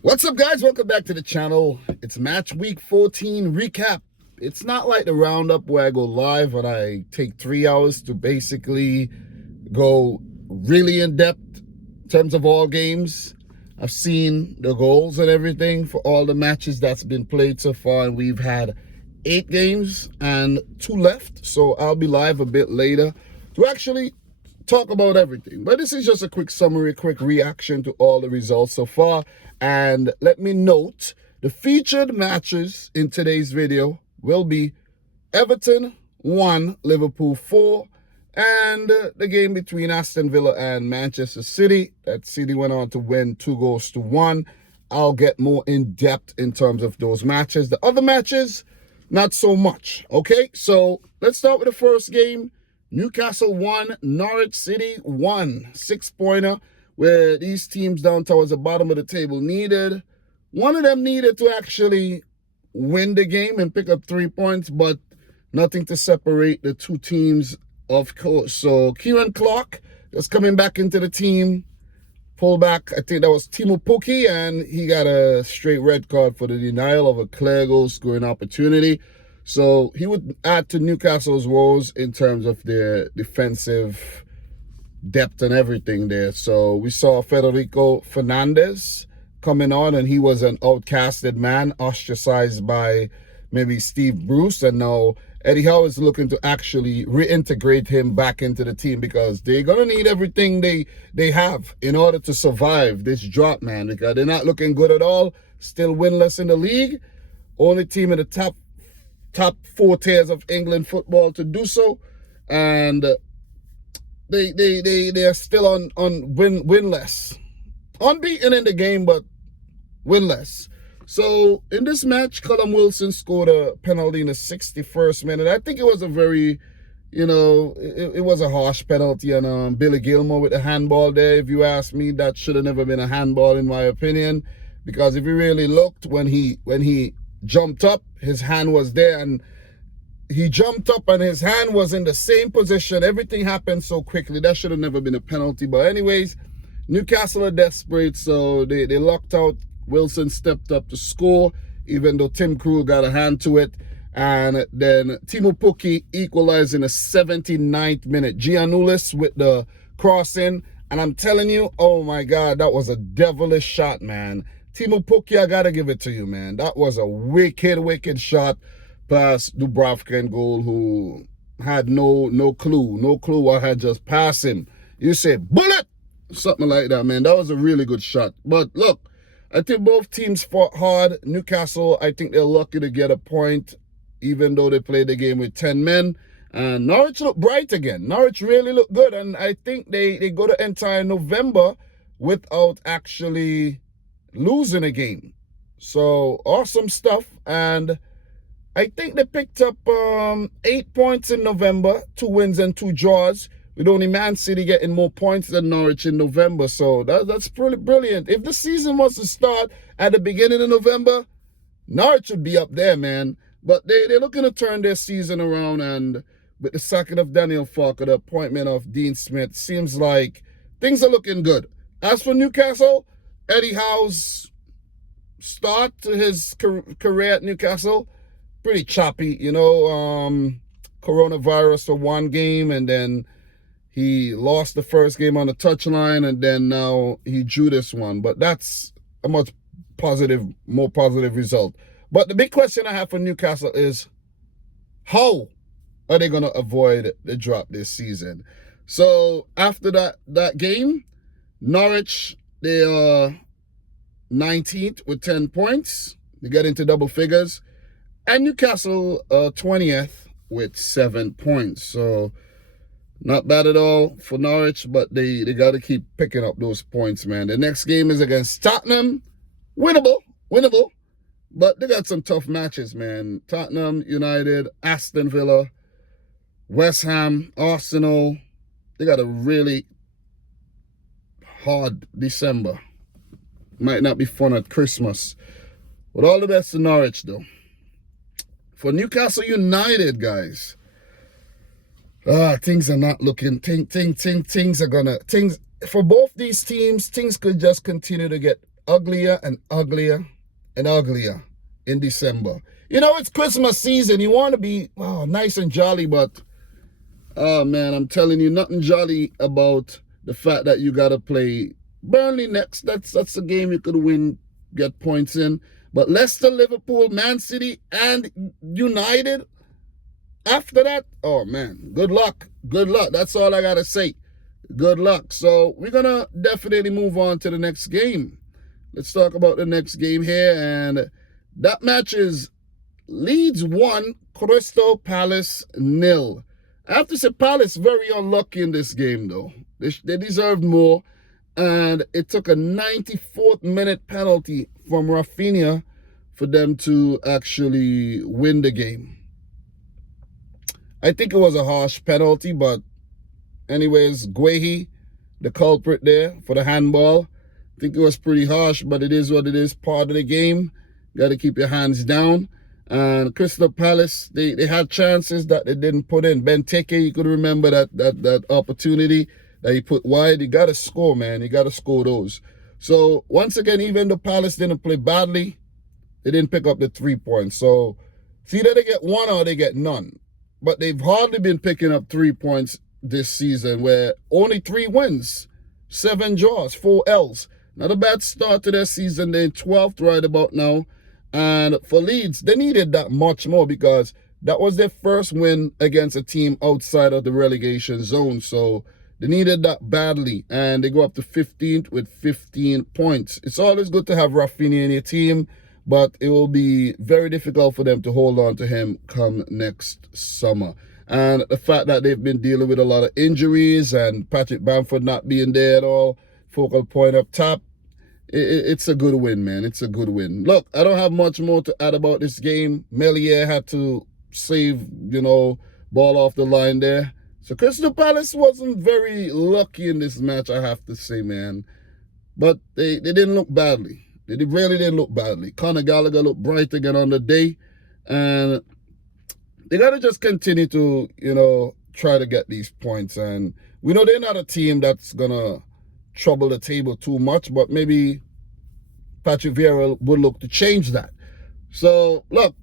What's up, guys? Welcome back to the channel. It's match week 14 recap. It's not like the roundup where I go live and I take 3 hours to basically go really in depth in terms of all games. I've seen the goals and everything for all the matches that's been played so far, and we've had 8 games and 2 left. So I'll be live a bit later to actually talk about everything. But this is just a quick summary, quick reaction to all the results so far. And let me note, the featured matches in today's video will be Everton 1, Liverpool 4, and the game between Aston Villa and Manchester City. That City went on to win 2-1. I'll get more in depth in terms of those matches. The other matches, not so much. Okay, so let's start with the first game. Newcastle 1, Norwich City 1, 6-pointer, where these teams down towards the bottom of the table needed. One of them needed to actually win the game and pick up 3 points, but nothing to separate the two teams, of course. So Kieran Clark is coming back into the team. Pullback, I think that was Timo Pukki, and he got a straight red card for the denial of a clear goal scoring opportunity. So he would add to Newcastle's woes in terms of their defensive depth and everything there. So we saw Federico Fernandez coming on, and he was an outcasted man, ostracized by maybe Steve Bruce. And now Eddie Howe is looking to actually reintegrate him back into the team, because they're going to need everything they have in order to survive this drop, man, because they're not looking good at all. Still winless in the league. Only team in the top 4 tiers of England football to do so, and they are still on winless, unbeaten in the game, but winless. So in this match, Callum Wilson scored a penalty in the 61st minute. I think it was a very, it was a harsh penalty, and Billy Gilmore with the handball there. If you ask me, that should have never been a handball in my opinion, because if you really looked, when he jumped up, his hand was there, and he jumped up and his hand was in the same position. Everything happened so quickly. That should have never been a penalty. But anyways, Newcastle are desperate, so they locked out. Wilson stepped up to score, even though Tim Krul got a hand to it. And then Timo Pukki equalized in the 79th minute. Giannoulis with the crossing. And I'm telling you, oh my God, that was a devilish shot, man. Timo Pukki, I gotta give it to you, man. That was a wicked shot past Dubravka in goal, who had no clue what had just passed him. You say, bullet! Something like that, man. That was a really good shot. But look, I think both teams fought hard. Newcastle, I think they're lucky to get a point, even though they played the game with 10 men. And Norwich looked bright again. Norwich really looked good. And I think they go the entire November without actually losing a game. So awesome stuff. And I think they picked up 8 points in November, 2 wins and 2 draws, with only Man City getting more points than Norwich in November. So that's pretty brilliant. If the season was to start at the beginning of November, Norwich would be up there, man. But they're looking to turn their season around, and with the sacking of Daniel Farke, the appointment of Dean Smith, seems like things are looking good. As for Newcastle, Eddie Howe's start to his career at Newcastle, pretty choppy, coronavirus for 1 game, and then he lost the first game on the touchline, and then now he drew this one. But that's a more positive result. But the big question I have for Newcastle is, how are they going to avoid the drop this season? So after that game, Norwich, they are 19th with 10 points. They get into double figures. And Newcastle 20th with 7 points. So not bad at all for Norwich, but they got to keep picking up those points, man. The next game is against Tottenham. Winnable. But they got some tough matches, man. Tottenham, United, Aston Villa, West Ham, Arsenal. They got a really hard December. Might not be fun at Christmas. But all the best to Norwich, though. For Newcastle United, guys, things are not looking. Things are gonna. For both these teams, things could just continue to get uglier and uglier and uglier in December. You know, it's Christmas season. You want to be nice and jolly, but oh man, I'm telling you, nothing jolly about the fact that you got to play Burnley next. That's a game you could win, get points in. But Leicester, Liverpool, Man City, and United, after that, oh man, good luck. Good luck. That's all I got to say. Good luck. So we're going to definitely move on to the next game. Let's talk about the next game here. And that match is Leeds 1, Crystal Palace 0. I have to say Palace very unlucky in this game, though. They deserved more. And it took a 94th minute penalty from Rafinha for them to actually win the game. I think it was a harsh penalty, but anyways, Guehi, the culprit there for the handball. I think it was pretty harsh, but it is what it is, part of the game. Got to keep your hands down. And Crystal Palace, they had chances that they didn't put in. Benteke, you could remember that opportunity that he put wide. You got to score, man. You got to score those. So, once again, even though Palace didn't play badly, they didn't pick up the 3 points. So, it's either they get one or they get none. But they've hardly been picking up 3 points this season, where only 3 wins, 7 draws, 4 L's. Not a bad start to their season. They're in 12th right about now. And for Leeds, they needed that much more because that was their first win against a team outside of the relegation zone. So they needed that badly. And they go up to 15th with 15 points. It's always good to have Rafinha in your team, but it will be very difficult for them to hold on to him come next summer. And the fact that they've been dealing with a lot of injuries and Patrick Bamford not being there at all, focal point up top, it's a good win, man. It's a good win. Look, I don't have much more to add about this game. Melier had to save, ball off the line there. So Crystal Palace wasn't very lucky in this match, I have to say, man. But they didn't look badly. They really didn't look badly. Conor Gallagher looked bright again on the day. And they got to just continue to, try to get these points. And we know they're not a team that's going to trouble the table too much, but maybe Patrick Vieira would look to change that. So, look,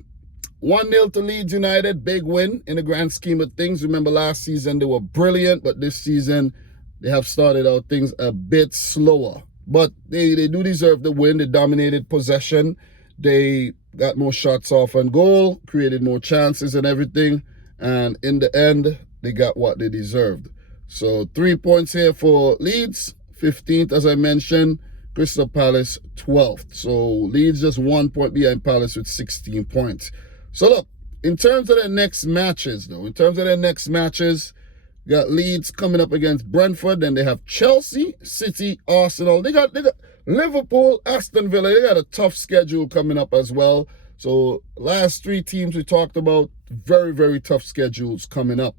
1-0 to Leeds United, big win in the grand scheme of things. Remember last season they were brilliant, but this season they have started out things a bit slower. But they do deserve the win. They dominated possession. They got more shots off on goal, created more chances and everything. And in the end, they got what they deserved. So 3 points here for Leeds, 15th as I mentioned, Crystal Palace 12th. So Leeds just 1 point behind Palace with 16 points. So look, in terms of their next matches, got Leeds coming up against Brentford. Then they have Chelsea, City, Arsenal. They got Liverpool, Aston Villa. They got a tough schedule coming up as well. So last 3 teams we talked about, very, very tough schedules coming up.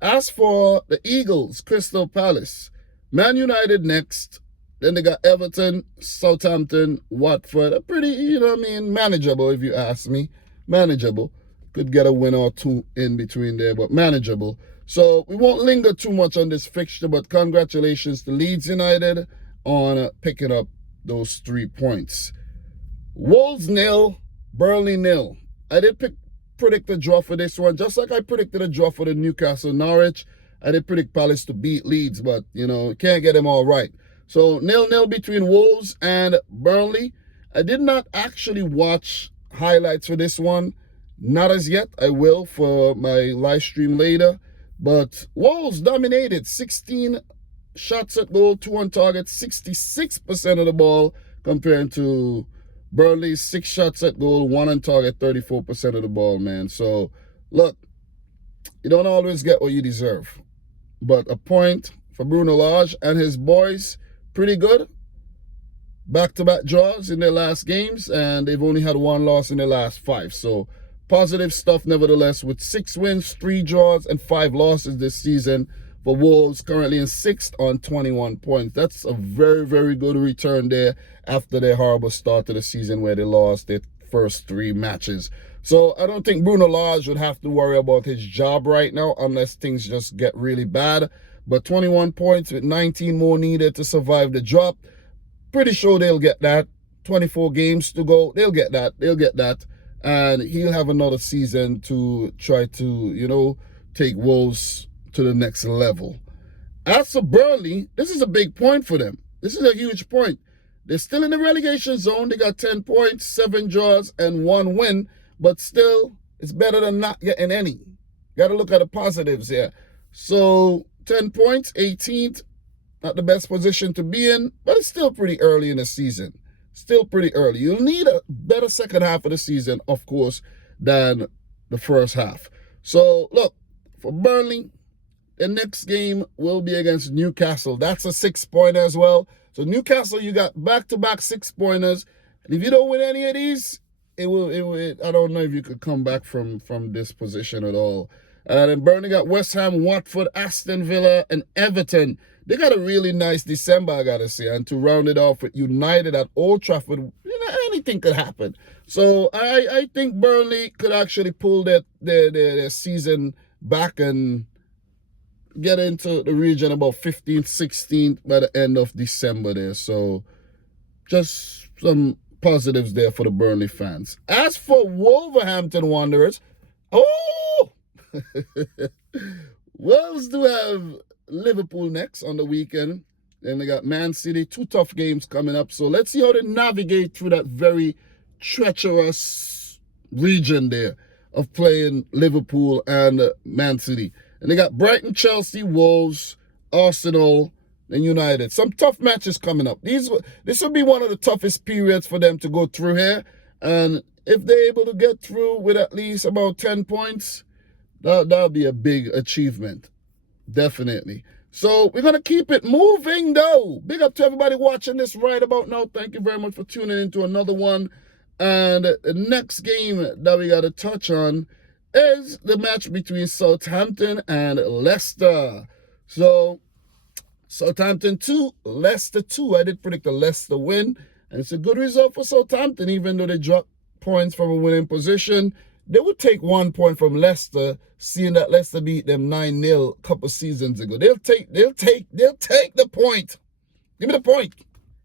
As for the Eagles, Crystal Palace, Man United next. Then they got Everton, Southampton, Watford. A pretty, manageable if you ask me. Manageable. Could get a win or 2 in between there, but manageable. So we won't linger too much on this fixture, but congratulations to Leeds United on picking up those 3 points. Wolves 0, Burnley 0. I did predict a draw for this one, just like I predicted a draw for the Newcastle Norwich. I did predict Palace to beat Leeds, but, can't get them all right. So 0-0 between Wolves and Burnley. I did not actually watch highlights for this one. Not as yet. I will for my live stream later. But Wolves dominated. 16 shots at goal, 2 on target, 66% of the ball, compared to Burnley's 6 shots at goal, 1 on target, 34% of the ball, man. So, look, you don't always get what you deserve. But a point for Bruno Lage and his boys, pretty good. Back-to-back draws in their last games, and they've only had 1 loss in their last 5. So, positive stuff nevertheless, with 6 wins, 3 draws, and 5 losses this season for Wolves, currently in 6th on 21 points. That's a very, very good return there after their horrible start to the season where they lost their first 3 matches. So I don't think Bruno Lage would have to worry about his job right now unless things just get really bad. But 21 points with 19 more needed to survive the drop. Pretty sure they'll get that. 24 games to go. They'll get that. They'll get that. And he'll have another season to try to, take Wolves to the next level. As for Burnley, this is a big point for them. This is a huge point. They're still in the relegation zone. They got 10 points, 7 draws, and 1 win. But still, it's better than not getting any. Got to look at the positives here. So, 10 points, 18th. Not the best position to be in, but it's still pretty early in the season. Still pretty early. You'll need a better second half of the season, of course, than the first half. So, look, for Burnley, the next game will be against Newcastle. That's a 6-pointer as well. So Newcastle, you got back-to-back 6-pointers. And if you don't win any of these, I don't know if you could come back from this position at all. And then Burnley got West Ham, Watford, Aston Villa, and Everton. They got a really nice December, I got to say. And to round it off with United at Old Trafford, anything could happen. So I think Burnley could actually pull their season back and get into the region about 15th, 16th by the end of December there. So just some positives there for the Burnley fans. As for Wolverhampton Wanderers, Wolves do have Liverpool next on the weekend. Then they got Man City, 2 tough games coming up. So let's see how they navigate through that very treacherous region there of playing Liverpool and Man City. And they got Brighton, Chelsea, Wolves, Arsenal, and United. Some tough matches coming up. This will be one of the toughest periods for them to go through here. And if they're able to get through with at least about 10 points, that'll be a big achievement. Definitely. So we're going to keep it moving, though. Big up to everybody watching this right about now. Thank you very much for tuning into another one. And the next game that we got to touch on is the match between Southampton and Leicester. So, Southampton 2, Leicester 2. I did predict a Leicester win. And it's a good result for Southampton, even though they dropped points from a winning position. They would take 1 point from Leicester, seeing that Leicester beat them 9-0 a couple seasons ago. They'll take the point. Give me the point.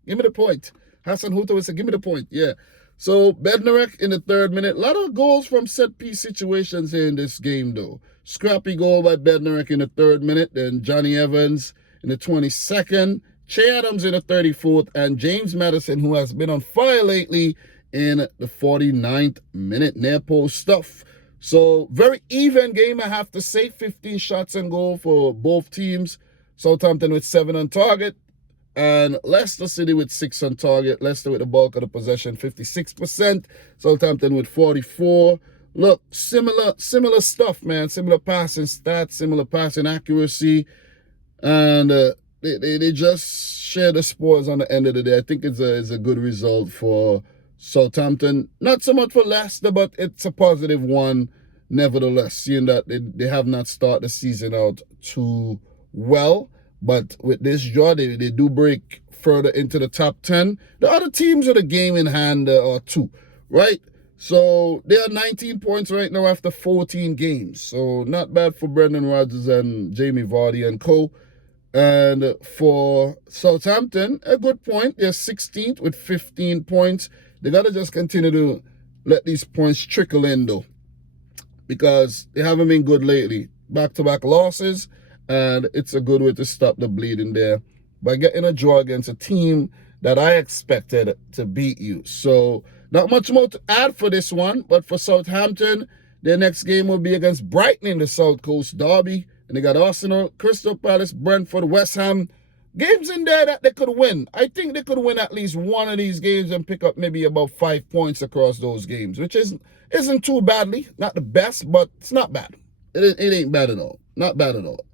Give me the point. Hassan Huta would say, give me the point. Yeah. So, Bednarek in the 3rd minute. A lot of goals from set-piece situations here in this game, though. Scrappy goal by Bednarek in the 3rd minute. Then Johnny Evans in the 22nd. Che Adams in the 34th. And James Maddison, who has been on fire lately, in the 49th minute. Near post stuff. So, very even game, I have to say. 15 shots and goal for both teams. Southampton with 7 on target. And Leicester City with 6 on target. Leicester with the bulk of the possession, 56%. Southampton with 44%. Look, similar stuff, man. Similar passing stats, similar passing accuracy. And they just share the spoils on the end of the day. I think it's a good result for Southampton. Not so much for Leicester, but it's a positive one nevertheless, seeing that they have not started the season out too well. But with this draw, they do break further into the top 10. The other teams with a game in hand are 2, right? So they are 19 points right now after 14 games. So not bad for Brendan Rodgers and Jamie Vardy and co. And for Southampton, a good point. They're 16th with 15 points. They got to just continue to let these points trickle in, though, because they haven't been good lately. Back-to-back losses, and it's a good way to stop the bleeding there by getting a draw against a team that I expected to beat you. So not much more to add for this one, but for Southampton, their next game will be against Brighton in the South Coast Derby. And they got Arsenal, Crystal Palace, Brentford, West Ham. Games in there that they could win. I think they could win at least one of these games and pick up maybe about 5 points across those games, which isn't too badly. Not the best, but it's not bad. It ain't bad at all. Not bad at all.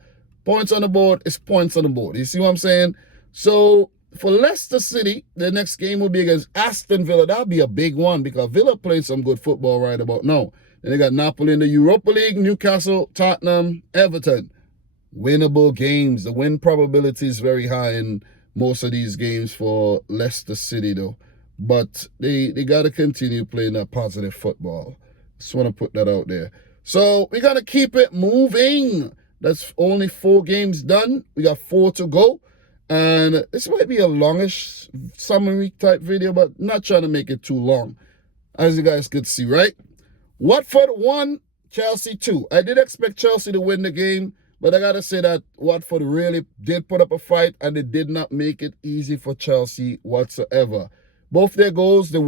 Points on the board is points on the board. You see what I'm saying? So for Leicester City, the next game will be against Aston Villa. That'll be a big one because Villa playing some good football right about now. Then they got Napoli in the Europa League, Newcastle, Tottenham, Everton. Winnable games. The win probability is very high in most of these games for Leicester City, though. But they got to continue playing that positive football. Just want to put that out there. So we're going to keep it moving. That's only 4 games done. We got 4 to go. And this might be a longish summary type video, but not trying to make it too long, as you guys could see, right? Watford 1, Chelsea 2. I did expect Chelsea to win the game, but I got to say that Watford really did put up a fight, and they did not make it easy for Chelsea whatsoever. Both their goals, they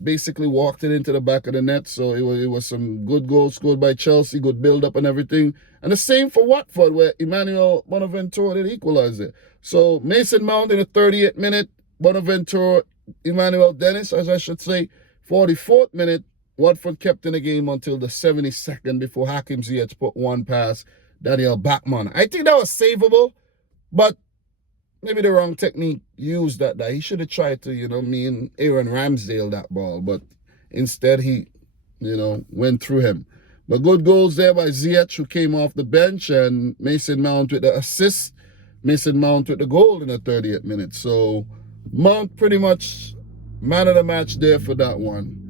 basically walked it into the back of the net, so it was some good goals scored by Chelsea, good build-up and everything. And the same for Watford, where Emmanuel Bonaventura did equalize it. So Mason Mount in the 38th minute, Bonaventura, Emmanuel Dennis, as I should say, 44th minute, Watford kept in the game until the 72nd before Hakim Ziyech put one past Daniel Bachmann. I think that was savable, but maybe the wrong technique used that. He should have tried to, and Aaron Ramsdale that ball, but instead he, went through him. But good goals there by Ziyech, who came off the bench, and Mason Mount with the assist, Mason Mount with the goal in the 30th minute. So Mount pretty much man of the match there for that one.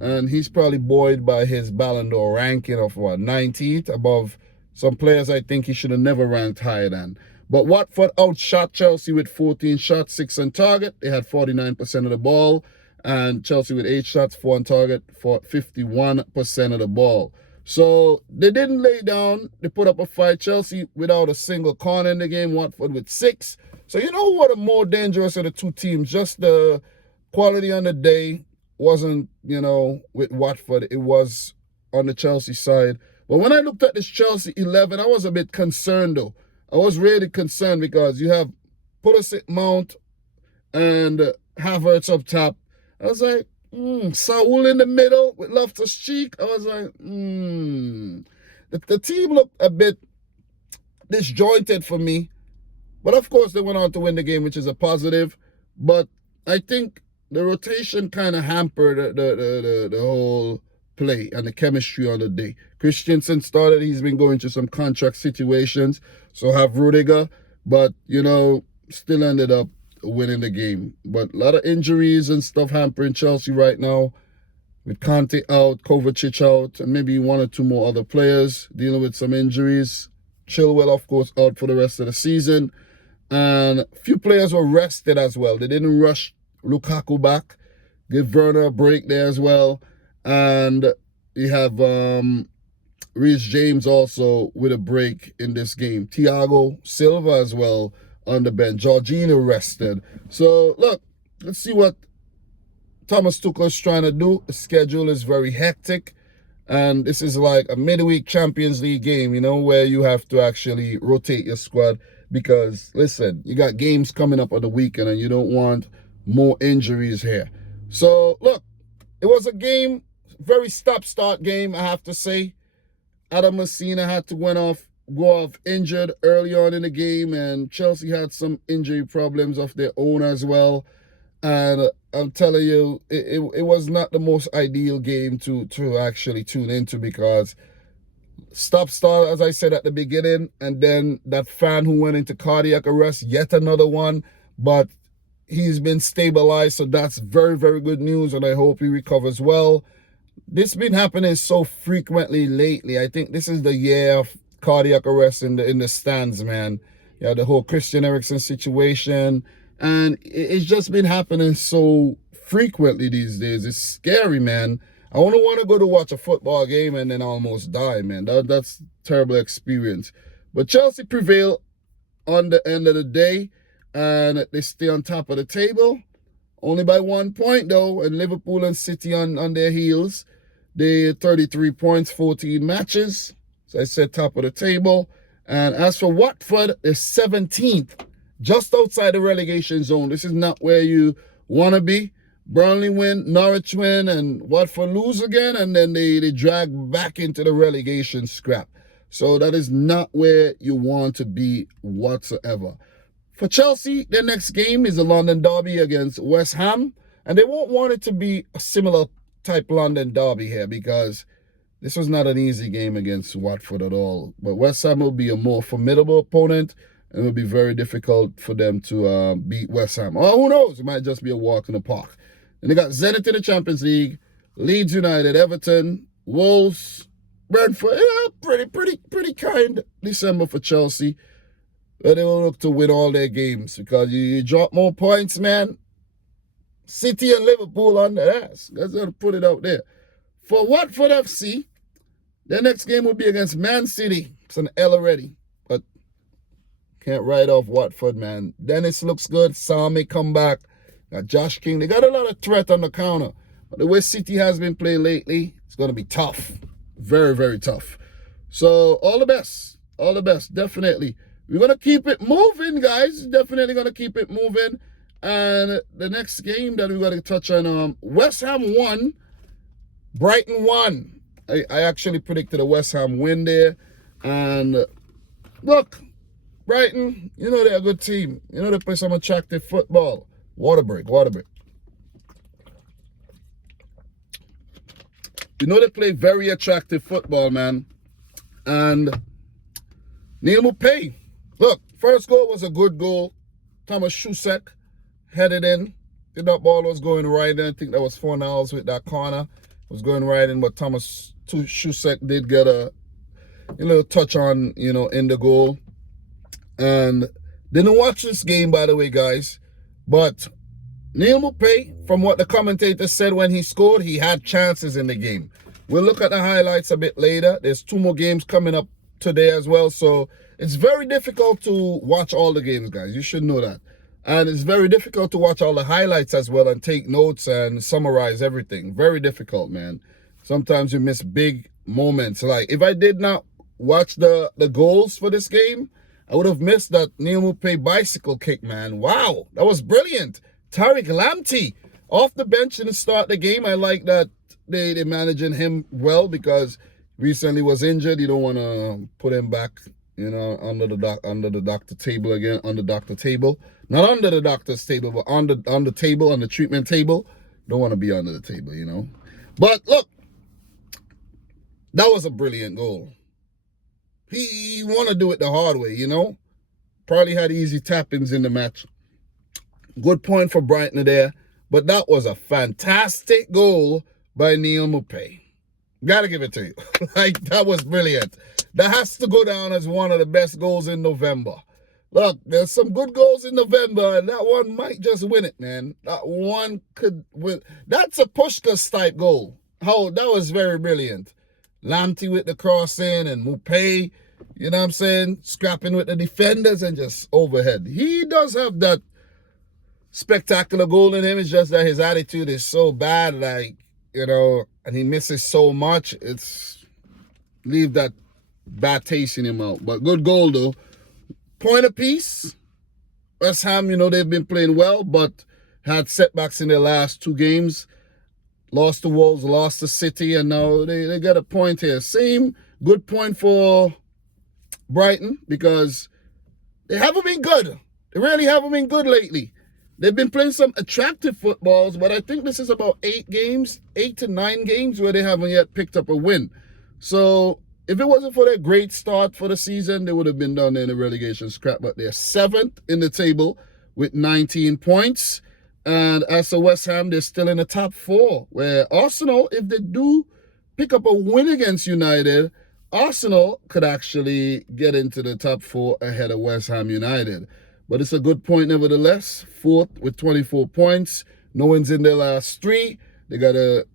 And he's probably buoyed by his Ballon d'Or ranking of 19th, above some players I think he should have never ranked higher than. But Watford outshot Chelsea with 14 shots, 6 on target. They had 49% of the ball. And Chelsea with 8 shots, 4 on target, for 51% of the ball. So they didn't lay down. They put up a fight. Chelsea without a single corner in the game. Watford with 6. So you know what, the more dangerous of the two teams, just the quality on the day wasn't, with Watford. It was on the Chelsea side. But when I looked at this Chelsea 11, I was a bit concerned, though. I was really concerned because you have Pulisic, Mount, and Havertz up top. I was like, Saul in the middle with Loftus-Cheek. I was like, The team looked a bit disjointed for me. But of course, they went on to win the game, which is a positive. But I think the rotation kind of hampered the whole play and the chemistry on the day. Christensen started. He's been going through some contract situations. So have Rudiger. But, still ended up winning the game. But a lot of injuries and stuff hampering Chelsea right now. With Conte out, Kovacic out, and maybe 1 or 2 more other players dealing with some injuries. Chilwell, of course, out for the rest of the season. And a few players were rested as well. They didn't rush Lukaku back. Give Werner a break there as well. And you have Reece James also with a break in this game. Thiago Silva as well on the bench. Jorginho rested. So, look, let's see what Thomas Tuchel is trying to do. The schedule is very hectic. And this is like a midweek Champions League game, where you have to actually rotate your squad. Because, listen, you got games coming up on the weekend and you don't want more injuries here. So, look, it was a game, very stop-start game, I have to say. Adam Messina had to go off injured early on in the game, and Chelsea had some injury problems of their own as well. And I'm telling you, it was not the most ideal game to actually tune into, because stop-start, as I said at the beginning, and then that fan who went into cardiac arrest, yet another one, but he's been stabilized, so that's very, very good news, and I hope he recovers well. This been happening so frequently lately. I think this is the year of cardiac arrest in the stands, man. Yeah, the whole Christian Eriksen situation, and it's just been happening so frequently these days. It's scary, man. I wouldn't want to go to watch a football game and then almost die, man. That's a terrible experience. But Chelsea prevail on the end of the day, and they stay on top of the table. Only by 1 point, though, and Liverpool and City on their heels. They 33 points, 14 matches. So I said top of the table. And as for Watford, they're 17th, just outside the relegation zone. This is not where you want to be. Burnley win, Norwich win, and Watford lose again, and then they drag back into the relegation scrap. So that is not where you want to be whatsoever. For Chelsea, their next game is a London derby against West Ham, and they won't want it to be a similar type London derby here, because this was not an easy game against Watford at all. But West Ham will be a more formidable opponent, and it will be very difficult for them to beat West Ham. Or who knows? It might just be a walk in the park. And they got Zenit in the Champions League, Leeds United, Everton, Wolves, Brentford. Yeah, pretty kind December for Chelsea. But they will look to win all their games because you drop more points, man. City and Liverpool on the ass. Let's put it out there. For Watford FC, their next game will be against Man City. It's an L already, but can't write off Watford, man. Dennis looks good. Sami come back. Got Josh King. They got a lot of threat on the counter. But the way City has been playing lately, it's going to be tough. Very, very tough. So all the best. All the best, definitely. We're going to keep it moving, guys. Definitely going to keep it moving. And the next game that we're going to touch on, West Ham won, Brighton won. I actually predicted a West Ham win there. And look, Brighton, you know they're a good team. You know they play some attractive football. Water break. You know they play very attractive football, man. And Neil Mupay. Look, first goal was a good goal. Thomas Shusek headed in. That ball was going right in. I think that was 4-0 with that corner. It was going right in, but Thomas Shusek did get a little touch on, in the goal. And didn't watch this game, by the way, guys. But Neil Mupay, from what the commentator said when he scored, he had chances in the game. We'll look at the highlights a bit later. There's 2 more games coming up today as well. So it's very difficult to watch all the games, guys. You should know that. And it's very difficult to watch all the highlights as well and take notes and summarize everything. Very difficult, man. Sometimes you miss big moments. Like, if I did not watch the goals for this game, I would have missed that Neil Mupay bicycle kick, man. Wow, that was brilliant. Tariq Lamptey off the bench didn't start the game. I like that they're managing him well because recently was injured. You don't want to put him back, under the doctor table again, on the doctor table. Not under the doctor's table, but on the table, on the treatment table. Don't want to be under the table, But look, that was a brilliant goal. He want to do it the hard way, Probably had easy tap-ins in the match. Good point for Brighton there. But that was a fantastic goal by Neil Mupay. Gotta give it to you. That was brilliant. That has to go down as one of the best goals in November. Look, there's some good goals in November, and that one might just win it, man. That one could win. That's a Puskás type goal. That was very brilliant. Lamptey with the crossing and Mupay, scrapping with the defenders and just overhead. He does have that spectacular goal in him. It's just that his attitude is so bad, and he misses so much. It's leave that bad taste in him out. But good goal, though. Point apiece. West Ham, they've been playing well, but had setbacks in their last 2 games. Lost to Wolves, lost to City, and now they got a point here. Same good point for Brighton because they haven't been good. They really haven't been good lately. They've been playing some attractive footballs, but I think this is about 8 to 9 games where they haven't yet picked up a win. So if it wasn't for their great start for the season, they would have been down there in the relegation scrap. But they're 7th in the table with 19 points. And as for West Ham, they're still in the top 4, where Arsenal, if they do pick up a win against United, Arsenal could actually get into the top 4 ahead of West Ham United. But it's a good point nevertheless. 4th with 24 points. No one's in their last 3. They got to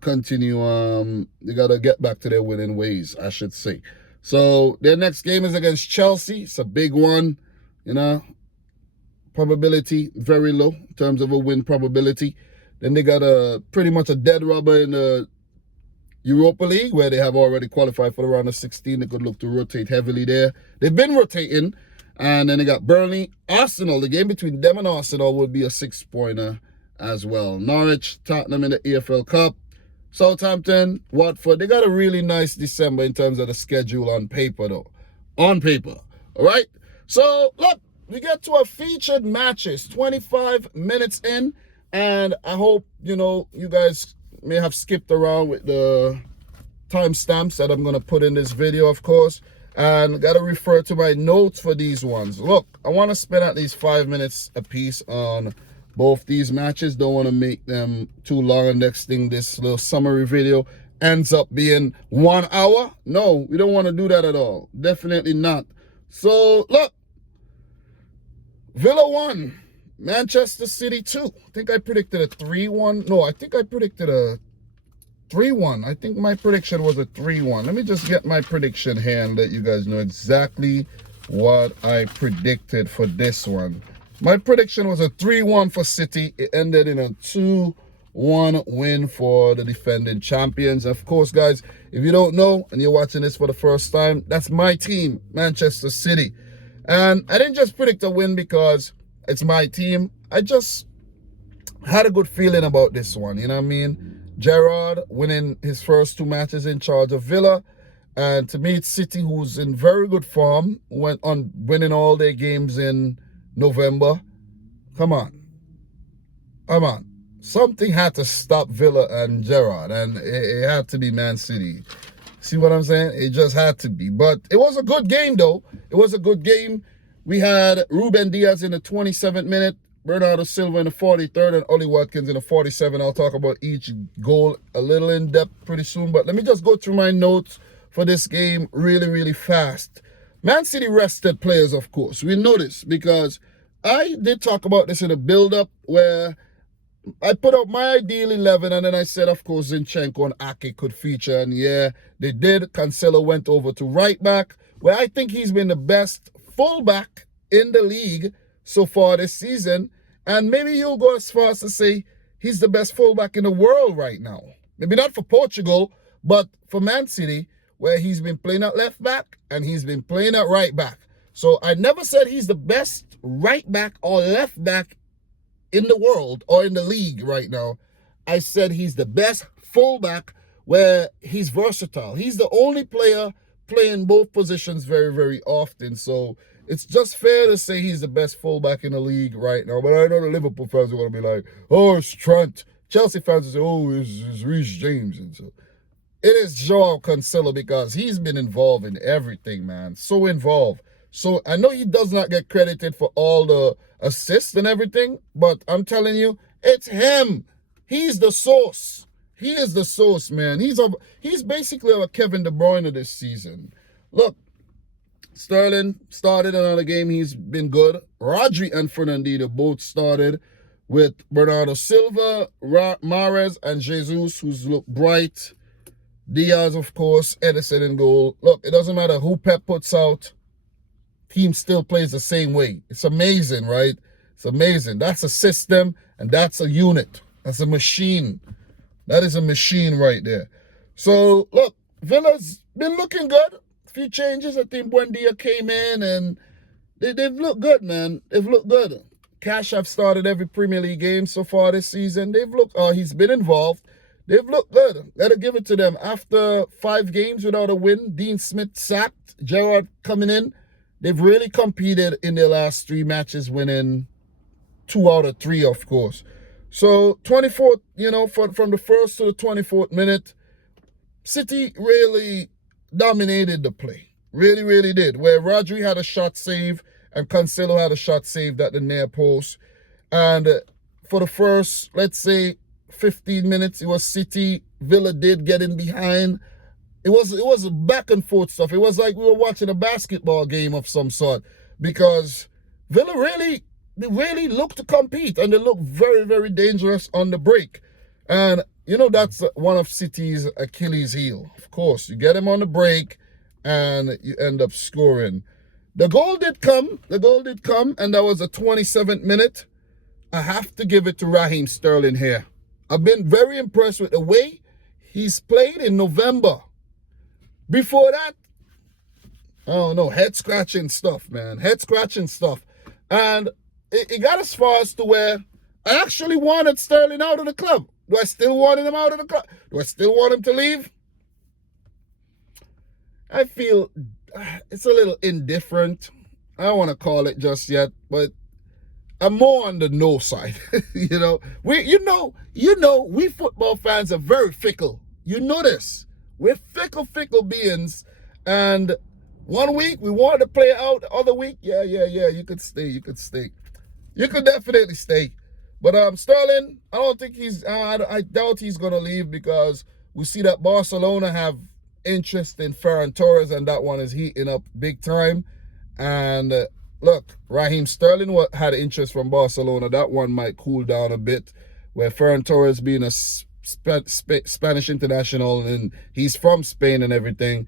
continue. They got to get back to their winning ways, I should say. So their next game is against Chelsea. It's a big one, Probability very low in terms of a win probability. Then they got pretty much a dead rubber in the Europa League, where they have already qualified for the round of 16. They could look to rotate heavily there. They've been rotating. And then they got Burnley, Arsenal. The game between them and Arsenal would be a 6-pointer as well. Norwich, Tottenham in the EFL Cup. Southampton, Watford. They got a really nice December in terms of the schedule on paper, though. On paper. All right? So, look, we get to our featured matches. 25 minutes in. And I hope, you guys may have skipped around with the timestamps that I'm going to put in this video, of course. And got to refer to my notes for these ones. Look, I want to spend at least 5 minutes a piece on both these matches. Don't want to make them too long. And next thing, this little summary video ends up being 1 hour. No, we don't want to do that at all. Definitely not. So, look, Villa 1, Manchester City 2. I think I predicted a 3-1. No, I think I predicted a 3-1. I think my prediction was a 3-1. Let me just get my prediction here and let you guys know exactly what I predicted for this one. My prediction was a 3-1 for City. It ended in a 2-1 win for the defending champions. Of course, guys, if you don't know and you're watching this for the first time, that's my team, Manchester City. And I didn't just predict a win because it's my team. I just had a good feeling about this one, you know what I mean? Gerrard winning his first 2 matches in charge of Villa. And to me, it's City, who's in very good form, went on winning all their games in November. Come on. Something had to stop Villa and Gerrard, and it had to be Man City. See what I'm saying? It just had to be. But it was a good game, though. It was a good game. We had Ruben Diaz in the 27th minute, Bernardo Silva in the 43rd, and Ollie Watkins in the 47th. I'll talk about each goal a little in depth pretty soon. But let me just go through my notes for this game really, really fast. Man City rested players, of course. We know this because I did talk about this in a build-up where I put out my ideal 11, and then I said, of course, Zinchenko and Ake could feature. And yeah, they did. Cancelo went over to right back, where I think he's been the best fullback in the league so far this season. And maybe you'll go as far as to say he's the best fullback in the world right now. Maybe not for Portugal, but for Man City, where he's been playing at left back and he's been playing at right back. So I never said he's the best right back or left back in the world or in the league right now. I said he's the best fullback where he's versatile. He's the only player playing both positions very, very often. So it's just fair to say he's the best fullback in the league right now. But I know the Liverpool fans are going to be like, oh, it's Trent. Chelsea fans will say, oh, it's Reece James. And so it is Joao Cancelo because he's been involved in everything, man. So involved. So I know he does not get credited for all the assists and everything, but I'm telling you, it's him. He's the source. He is the source, man. He's basically our Kevin De Bruyne this season. Look, Sterling started another game. He's been good. Rodri and Fernandinho both started with Bernardo Silva, Mahrez, and Jesus, who's looked bright. Diaz, of course, Edison in goal. Look, it doesn't matter who Pep puts out. Team still plays the same way. It's amazing, right? It's amazing. That's a system, and that's a unit. That's a machine. That is a machine right there. So, look, Villa's been looking good. A few changes. I think Buendia came in, and they've looked good, man. They've looked good. Cash have started every Premier League game so far this season. They've looked, he's been involved. They've looked good. Gotta give it to them. After 5 games without a win, Dean Smith sacked, Gerrard coming in. They've really competed in their last 3 matches, winning 2 out of 3, of course. So 24th, from the 1st to the 24th minute, City really dominated the play. Really, really did. Where Rodri had a shot save and Cancelo had a shot saved at the near post. And for the first, let's say, 15 minutes, it was City. Villa did get in behind. It was back and forth stuff. It was like we were watching a basketball game of some sort because Villa really looked to compete, and they look very, very dangerous on the break. And, that's one of City's Achilles heel. Of course, you get him on the break and you end up scoring. The goal did come, and that was the 27th minute. I have to give it to Raheem Sterling here. I've been very impressed with the way he's played in November. Before that, I don't know, head-scratching stuff, man. Head-scratching stuff. And it got as far as to where I actually wanted Sterling out of the club. Do I still want him out of the club? Do I still want him to leave? I feel it's a little indifferent. I don't want to call it just yet, but I'm more on the no side. We football fans are very fickle. You know this. We're fickle beings. And one week we wanted to play out. The other week, yeah, you could stay. You could definitely stay. But Sterling, I don't think I doubt he's going to leave because we see that Barcelona have interest in Ferran Torres, and that one is heating up big time. And look, Raheem Sterling had interest from Barcelona. That one might cool down a bit. Where Ferran Torres being a Spanish international and he's from Spain and everything,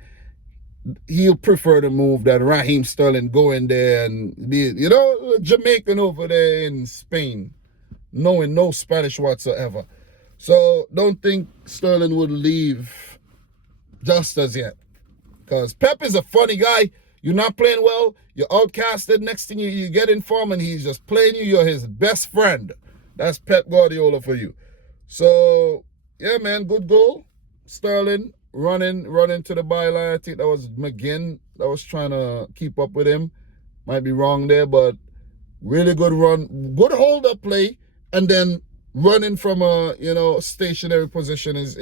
he'll prefer to move than Raheem Sterling go in there and be, Jamaican over there in Spain, knowing no Spanish whatsoever. So don't think Sterling would leave just as yet. Because Pep is a funny guy. You're not playing well. You're outcasted. Next thing you get in form and he's just playing you. You're his best friend. That's Pep Guardiola for you. So, yeah, man, good goal. Sterling running to the byline. I think that was McGinn that was trying to keep up with him. Might be wrong there, but really good run. Good hold-up play. And then running from a, stationary position is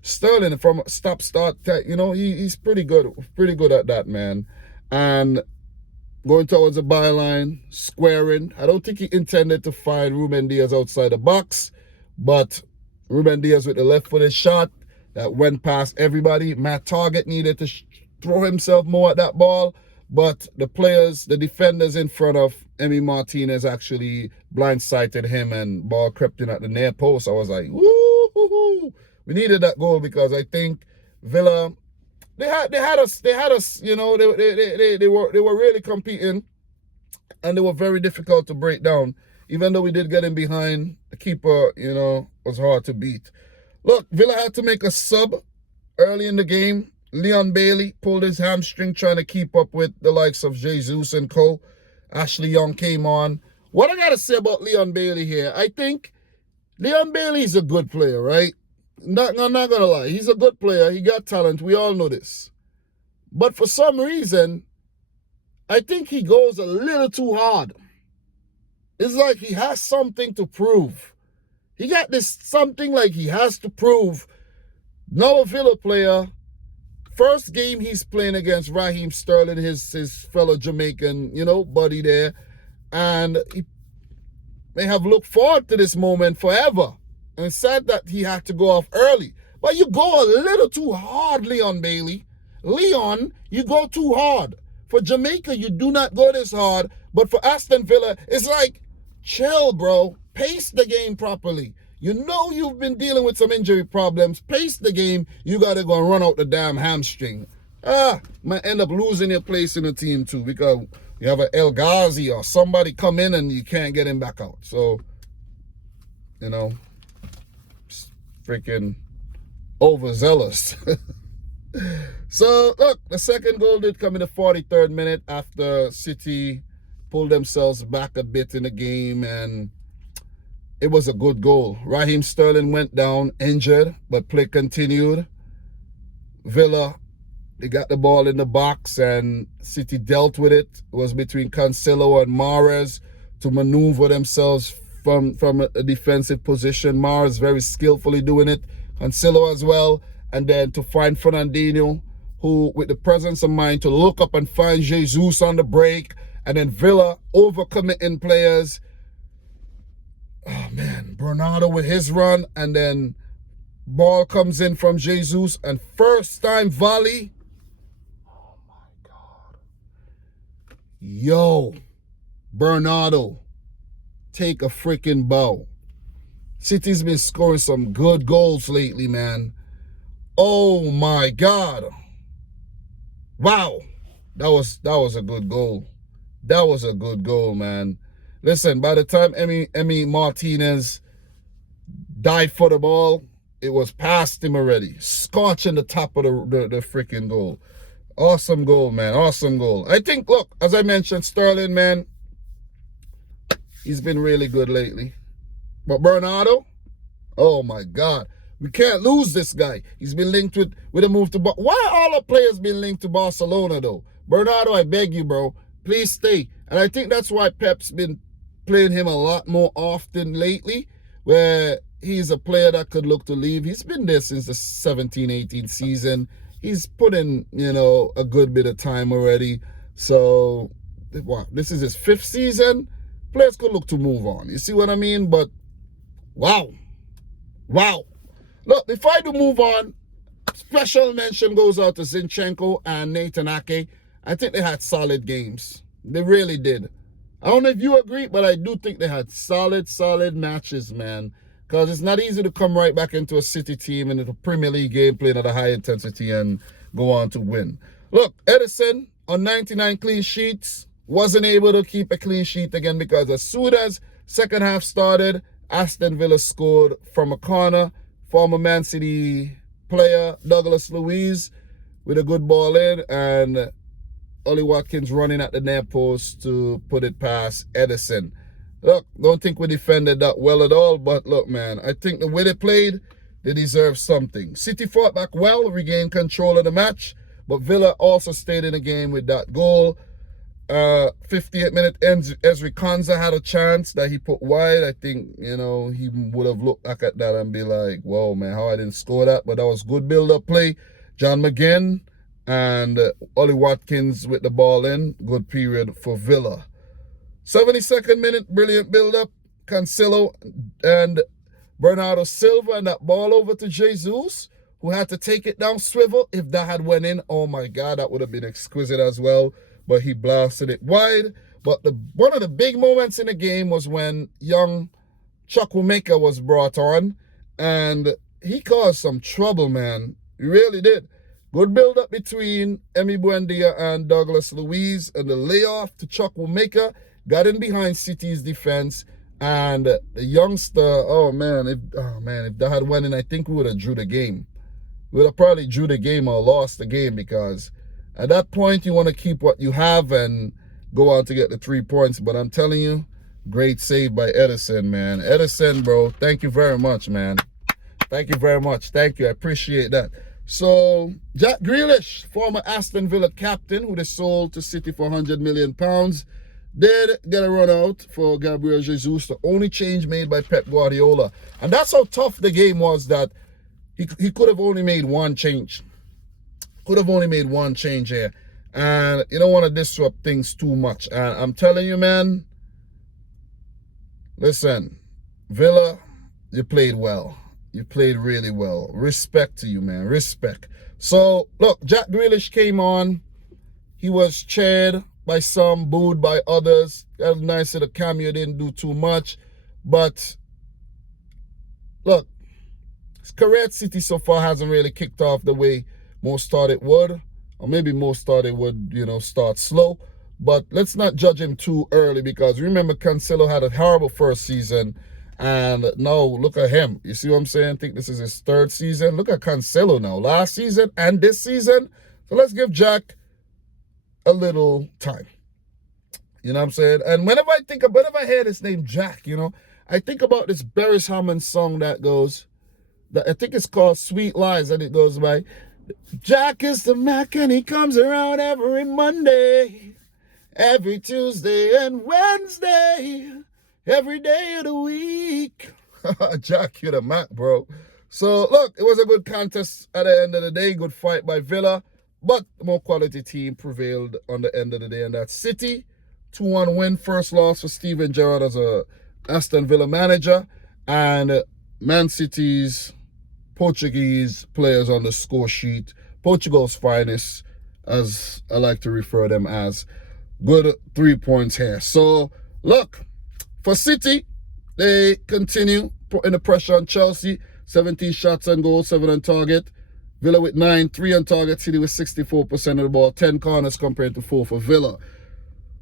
Sterling from stop-start. He's pretty good at that, man. And going towards the byline, squaring. I don't think he intended to find Ruben Diaz outside the box, but Ruben Diaz with the left-footed shot that went past everybody. Matt Target needed to throw himself more at that ball, but the defenders in front of Emi Martinez actually blindsided him and ball crept in at the near post. I was like, woo! We needed that goal because I think Villa, they had us, they were really competing and they were very difficult to break down. Even though we did get in behind, the keeper, was hard to beat. Look, Villa had to make a sub early in the game. Leon Bailey pulled his hamstring trying to keep up with the likes of Jesus and co. Ashley Young came on. What I got to say about Leon Bailey here, I think Leon Bailey is a good player, right? I'm not going to lie. He's a good player. He got talent. We all know this. But for some reason, I think he goes a little too hard. It's like he has something to prove. He got this something like he has to prove. Now a Villa player, first game he's playing against Raheem Sterling, his fellow Jamaican, buddy there. And he may have looked forward to this moment forever. And said that he had to go off early. But you go a little too hard, Leon Bailey. Leon, you go too hard. For Jamaica, you do not go this hard. But for Aston Villa, it's like, chill, bro. Pace the game properly. You know you've been dealing with some injury problems. Pace the game. You got to go and run out the damn hamstring. Might end up losing your place in the team too because you have an El Ghazi or somebody come in and you can't get him back out. So, freaking overzealous. So, look, the second goal did come in the 43rd minute after City pulled themselves back a bit in the game, and it was a good goal. Raheem Sterling went down injured, but play continued. Villa, they got the ball in the box, and City dealt with it. It was between Cancelo and Mahrez to maneuver themselves from a defensive position. Mahrez very skillfully doing it. Cancelo as well. And then to find Fernandinho, who with the presence of mind to look up and find Jesus on the break. And then Villa overcommitting players. Oh, man. Bernardo with his run. And then ball comes in from Jesus. And first time volley. Oh, my God. Yo. Bernardo. Take a freaking bow. City's been scoring some good goals lately, man. Oh my God. Wow. That was a good goal. That was a good goal, man. Listen, by the time Emi Martinez died for the ball, it was past him already. Scorching the top of the freaking goal. Awesome goal, man. Awesome goal. I think, look, as I mentioned, Sterling, man, he's been really good lately. But Bernardo, oh my God. We can't lose this guy. He's been linked with a move to why are all the players been linked to Barcelona though? Bernardo, I beg you, bro. Please stay. And I think that's why Pep's been playing him a lot more often lately, where he's a player that could look to leave. He's been there since the 17-18 season. He's put in, a good bit of time already. So, what? This is his 5th season. Players could look to move on. You see what I mean? But, wow. Look, before I do move on, special mention goes out to Zinchenko and Nathan Ake. I think they had solid games. They really did. I don't know if you agree, but I do think they had solid matches, man. Because it's not easy to come right back into a City team in the Premier League game playing at a high intensity and go on to win. Look, Edison on 99 clean sheets wasn't able to keep a clean sheet again because as soon as second half started, Aston Villa scored from a corner. Former Man City player Douglas Luiz with a good ball in, and Ollie Watkins running at the near post to put it past Edison. Look, don't think we defended that well at all, but look, man, I think the way they played, they deserve something. City fought back well, regained control of the match, but Villa also stayed in the game with that goal. 58 minute Ezri Konsa had a chance that he put wide. I think, you know, he would have looked back at that and be like, whoa, man, how I didn't score that. But that was good build-up play. John McGinn and Ollie Watkins with the ball in. Good period for Villa. 72nd minute, brilliant build-up. Cancelo and Bernardo Silva and that ball over to Jesus, who had to take it down swivel. If that had went in, oh my God, that would have been exquisite as well. But he blasted it wide. But one of the big moments in the game was when young Chukwuemeka was brought on, and he caused some trouble, man. He really did. Good build-up between Emi Buendia and Douglas Luiz, and the layoff to Chukwuemeka got in behind City's defense, and the youngster, oh man, if that had went in, I think we would have drew the game. We would have probably drew the game or lost the game, because at that point, you want to keep what you have and go on to get the 3 points. But I'm telling you, great save by Edison, man. Edison, bro, thank you very much, man. Thank you very much. Thank you. I appreciate that. So, Jack Grealish, former Aston Villa captain, who they sold to City for £100 million, did get a run out for Gabriel Jesus, the only change made by Pep Guardiola. And that's how tough the game was, that he could have only made one change. Could have only made one change here. And you don't want to disrupt things too much. And I'm telling you, man, listen, Villa, you played well. You played really well. Respect to you, man. Respect. So, look, Jack Grealish came on. He was cheered by some, booed by others. That was nice that the cameo didn't do too much. But, look, his career at City so far hasn't really kicked off the way most thought it would, or maybe most thought it would, you know, start slow. But let's not judge him too early, because remember, Cancelo had a horrible first season, and now look at him. You see what I'm saying? I think this is his third season. Look at Cancelo now, last season and this season. So let's give Jack a little time. You know what I'm saying? And whenever I hear this name Jack, you know, I think about this Beres Hammond song that goes, that I think it's called Sweet Lies, and it goes by, Jack is the Mac and he comes around every Monday, every Tuesday and Wednesday, every day of the week. Jack, you're the Mac, bro. So, look, it was a good contest at the end of the day. Good fight by Villa, but the more quality team prevailed on the end of the day, and that's City. 2-1 win, first loss for Steven Gerrard as a Aston Villa manager, and Man City's Portuguese players on the score sheet, Portugal's finest, as I like to refer them as. Good 3 points here. So, look, for City, they continue putting the pressure on Chelsea. 17 shots on goal, 7 on target. Villa with 9, 3 on target. City with 64% of the ball, 10 corners compared to 4 for Villa.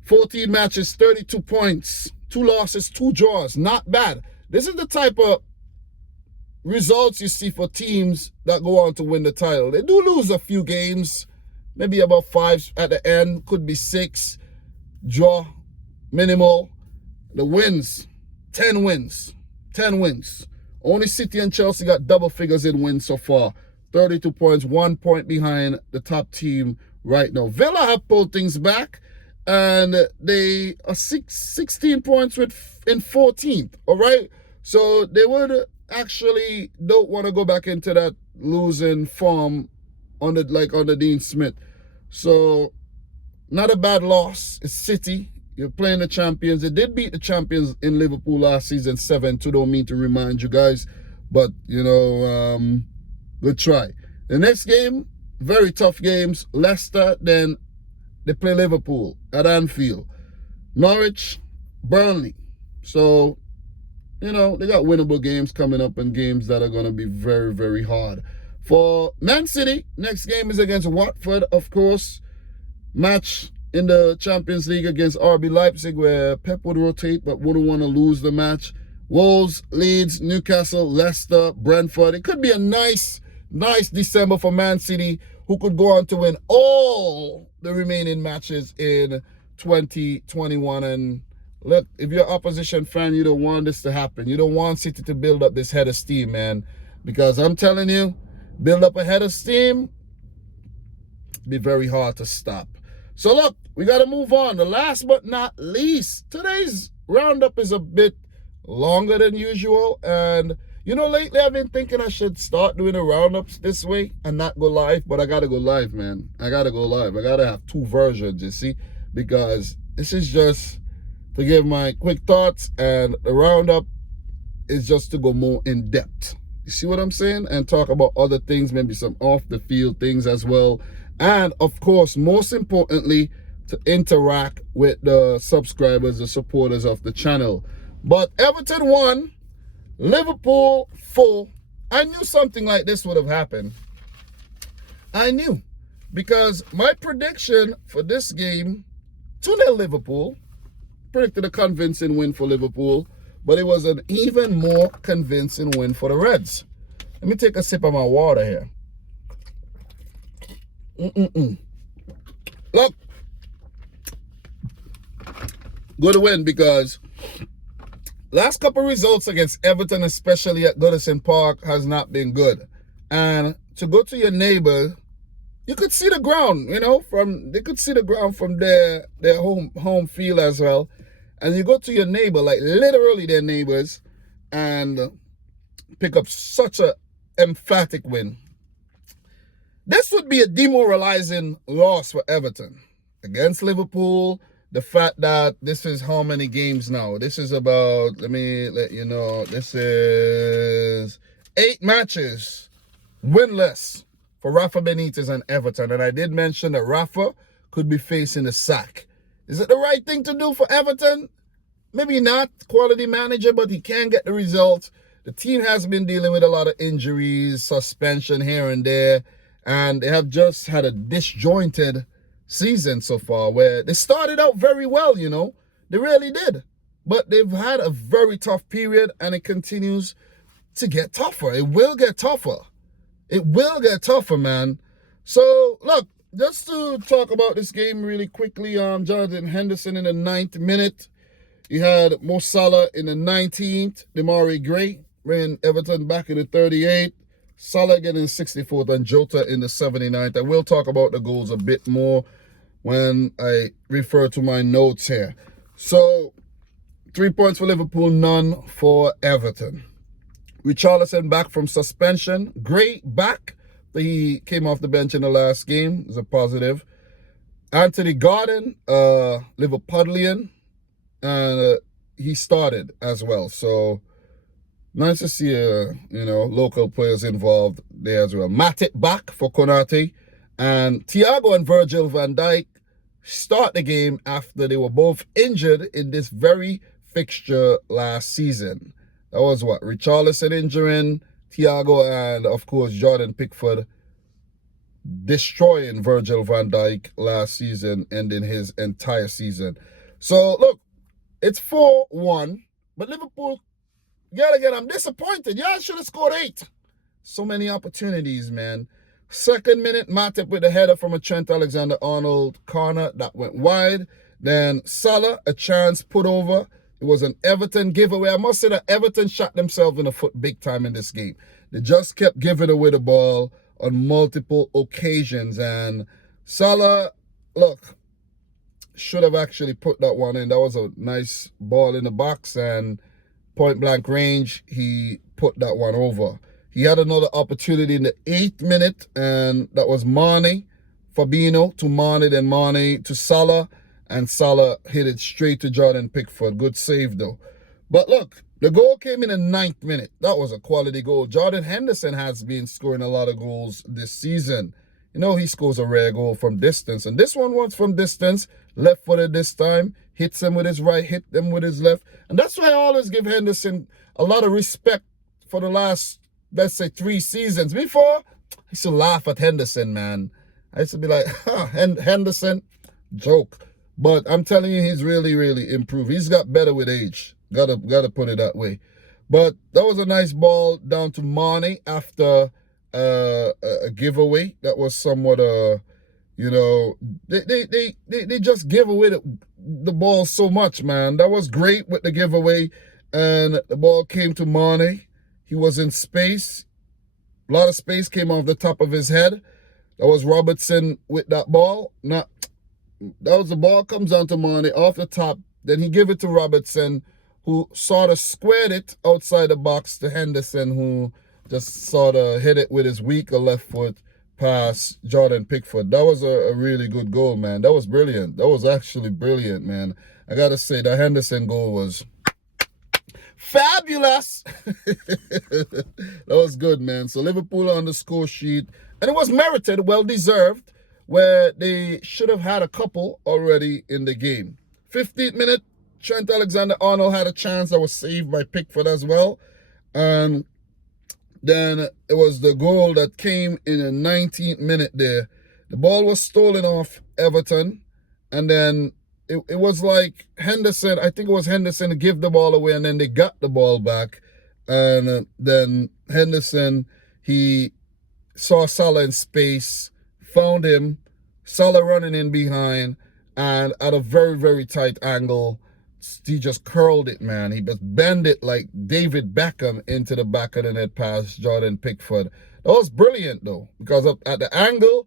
14 matches, 32 points, 2 losses, 2 draws. Not bad. This is the type of results you see for teams that go on to win the title. They do lose a few games, maybe about 5 at the end, could be 6. Draw, minimal. The wins, 10 wins. 10 wins. Only City and Chelsea got double figures in wins so far. 32 points, 1 point behind the top team right now. Villa have pulled things back, and they are 16 points in 14th, all right? So they would actually don't want to go back into that losing form under Dean Smith. So not a bad loss. It's City. You're playing the champions. They did beat the champions in Liverpool last season 7-2. Don't mean to remind you guys, but you know, good try. The next game, very tough games. Leicester, then they play Liverpool at Anfield. Norwich, Burnley. So, they got winnable games coming up and games that are going to be very, very hard. For Man City, next game is against Watford, of course. Match in the Champions League against RB Leipzig where Pep would rotate but wouldn't want to lose the match. Wolves, Leeds, Newcastle, Leicester, Brentford. It could be a nice December for Man City, who could go on to win all the remaining matches in 2021. And look, if you're an opposition fan, you don't want this to happen. You don't want City to build up this head of steam, man. Because I'm telling you, build up a head of steam, be very hard to stop. So look, we got to move on. The last but not least, today's roundup is a bit longer than usual. And, lately I've been thinking I should start doing the roundups this way and not go live. But I got to go live, man. I got to go live. I got to have two versions, you see. Because this is just to give my quick thoughts. And the roundup is just to go more in depth. You see what I'm saying? And talk about other things, maybe some off-the-field things as well. And, of course, most importantly, to interact with the subscribers, the supporters of the channel. But Everton won, Liverpool 4. I knew something like this would have happened. I knew. Because my prediction for this game, 2-0 Liverpool, predicted a convincing win for Liverpool. But it was an even more convincing win for the Reds. Let me take a sip of my water here. Look, good win because last couple results against Everton, especially at Goodison Park, has not been good. And to go to your neighbor, you could see the ground, they could see the ground from their home field as well. And you go to your neighbor, like literally their neighbors, and pick up such a emphatic win. This would be a demoralizing loss for Everton against Liverpool. The fact that this is how many games now? This is about, let me let you know, this is 8 matches winless for Rafa Benitez and Everton. And I did mention that Rafa could be facing a sack. Is it the right thing to do for Everton? Maybe not. Quality manager, but he can get the results. The team has been dealing with a lot of injuries, suspension here and there. And they have just had a disjointed season so far where they started out very well, They really did. But they've had a very tough period and it continues to get tougher. It will get tougher. It will get tougher, man. So, look, just to talk about this game really quickly, Jonathan Henderson in the 9th minute. You had Mo Salah in the 19th. Demarai Gray bringing Everton back in the 38th. Salah getting 64th and Jota in the 79th. I will talk about the goals a bit more when I refer to my notes here. So, 3 points for Liverpool, none for Everton. Richarlison back from suspension. Gray back. He came off the bench in the last game. It's a positive. Anthony Gordon, Liverpudlian, and he started as well. So, nice to see, local players involved there as well. Matip back for Konate. And Thiago and Virgil van Dijk start the game after they were both injured in this very fixture last season. That was what? Richarlison injuring, Thiago, and of course Jordan Pickford destroying Virgil van Dijk last season, ending his entire season. So, look, it's 4-1. But Liverpool, yet again, I'm disappointed. Y'all should have scored 8. So many opportunities, man. 2nd minute, Matip with a header from a Trent Alexander-Arnold corner that went wide. Then Salah, a chance put over. It was an Everton giveaway. I must say that Everton shot themselves in the foot big time in this game. They just kept giving away the ball on multiple occasions. And Salah, look, should have actually put that one in. That was a nice ball in the box, and point blank range, he put that one over. He had another opportunity in the 8th minute, and that was Mane, Fabinho to Mane, then Mane to Salah, and Salah hit it straight to Jordan Pickford. Good save, though. But look, the goal came in the 9th minute. That was a quality goal. Jordan Henderson has been scoring a lot of goals this season. He scores a rare goal from distance, and this one was from distance, left-footed this time. hits them with his right, hit them with his left. And that's why I always give Henderson a lot of respect for the last, let's say, 3 seasons. Before, I used to laugh at Henderson, man. I used to be like, Henderson, joke. But I'm telling you, he's really, really improved. He's got better with age. Gotta put it that way. But that was a nice ball down to Mane after a giveaway. That was somewhat you know, they just give away the ball so much, man. That was great with the giveaway, and the ball came to Mane. He was in space. A lot of space came off the top of his head. That was Robertson with that ball. That was the ball comes down to Mane off the top. Then he gave it to Robertson, who sort of squared it outside the box to Henderson, who just sort of hit it with his weaker left foot past Jordan Pickford. That was a really good goal, man. That was brilliant. That was actually brilliant, man. I got to say, the Henderson goal was fabulous. That was good, man. So Liverpool on the score sheet, and it was merited, well-deserved, where they should have had a couple already in the game. 15th minute, Trent Alexander-Arnold had a chance that was saved by Pickford as well. And then it was the goal that came in the 19th minute there. The ball was stolen off Everton, and then it was like Henderson, I think it was Henderson to give the ball away, and then they got the ball back. And then Henderson, he saw Salah in space, found him, Salah running in behind, and at a very, very tight angle, he just curled it, man. He just bent it like David Beckham into the back of the net past Jordan Pickford. That was brilliant, though, because at the angle,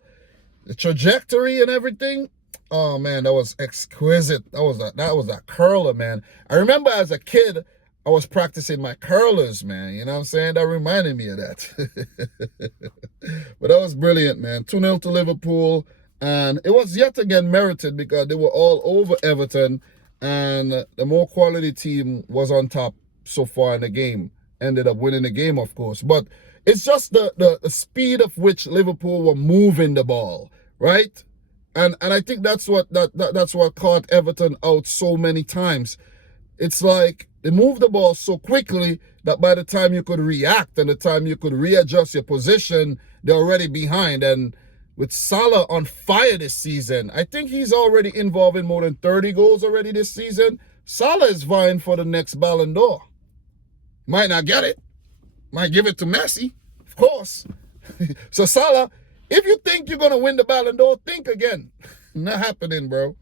the trajectory and everything, oh, man, that was exquisite. That was a curler, man. I remember as a kid, I was practicing my curlers, man. You know what I'm saying? That reminded me of that. But that was brilliant, man. 2-0 to Liverpool. And it was yet again merited because they were all over Everton. And the more quality team was on top so far in the game. Ended up winning the game, of course. But it's just the speed of which Liverpool were moving the ball, right? And I think that's what caught Everton out so many times. It's like they moved the ball so quickly that by the time you could react and the time you could readjust your position, they're already behind. And with Salah on fire this season, I think he's already involved in more than 30 goals already this season. Salah is vying for the next Ballon d'Or. Might not get it. Might give it to Messi, of course. So Salah, if you think you're going to win the Ballon d'Or, think again. Not happening, bro.